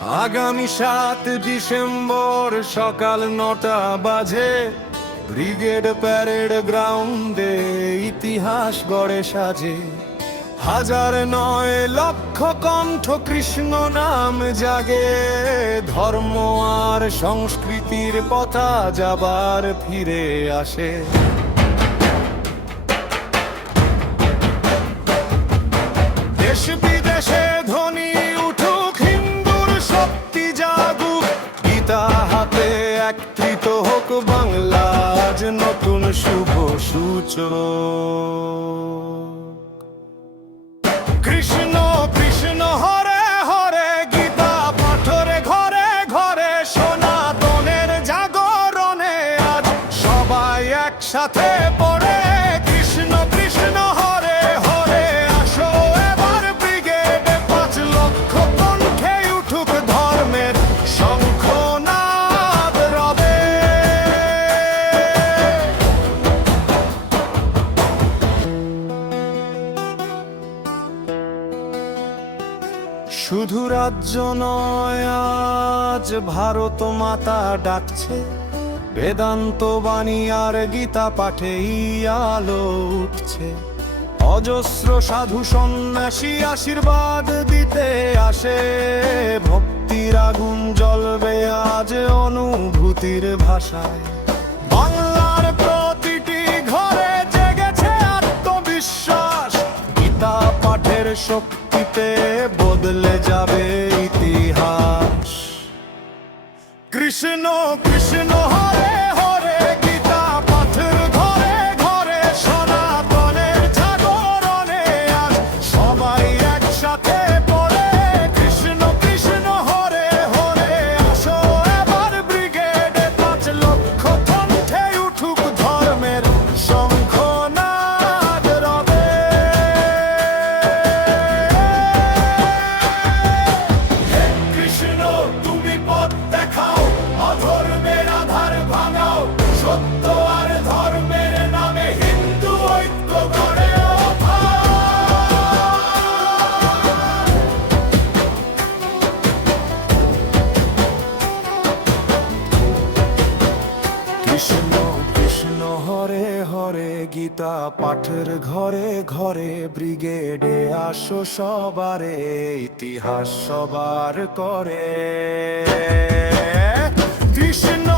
আগামী 7 ডিসেম্বর সকাল 9টা বাজে ব্রিগেড প্যারেড গ্রাউন্ডে ইতিহাস গড়ে সাজে। হাজার নয় লক্ষ কণ্ঠ কৃষ্ণ নাম জাগে, ধর্ম আর সংস্কৃতির পথা যাবার ফিরে আসে। দেশ বিদেশে ধ্বনি উঠুক, হিন্দুর শক্তি জাগুক, গীতা হাতে একত্রিত হোক বাংলা আজ নতুন শুভ সূচক। কৃষ্ণ কৃষ্ণ হরে হরে গীতা পাঠরে ঘরে ঘরে, সনাতনের জাগরণে আজ সবাই একসাথে পড়ে। কৃষ্ণ কৃষ্ণ হরে হরে, আসো এবার ব্রিগেডে 5 লক্ষ কণ্ঠে উঠুক ধর্মের শঙ্খনাদ রবে। শুধু রাজ্য নয়, আজ ভারত মাতা ডাকছে, বেদান্ত বাণী আর গীতা পাঠেই আলো উঠছে। অজস্র সাধু সন্ন্যাসী আশীর্বাদ দিতে আসে, ভক্তির আগুন জ্বলবে আজ অনুভূতির ভাষায়। বাংলার প্রতিটি ঘরে জেগেছে আত্মবিশ্বাস, গীতা পাঠের শক্তিতে বদলে যাবে ইতিহাস। কৃষ্ণ কৃষ্ণ হরে হরে গীতা পাঠের ঘরে ঘরে, সনাতনের জাগরণে আজ সবাই একসাথে পড়ে। কৃষ্ণ কৃষ্ণ হরে হরে, আসো এবার ব্রিগেডে 5 লক্ষ কণ্ঠে উঠুক ধর্মের শঙ্খনাদ রবে। কৃষ্ণ তুমি পথ দেখাও, অধর্মের আধার ভাঙাও, সত্য আর ধর্মের নামে হিন্দু ঐক্য গড়ে ওঠা। কৃষ্ণ কৃষ্ণ হরে হরে গীতা পাঠের ঘরে ঘরে, ব্রিগেডে আসো সবারে ইতিহাস সবার করে। কৃষ্ণ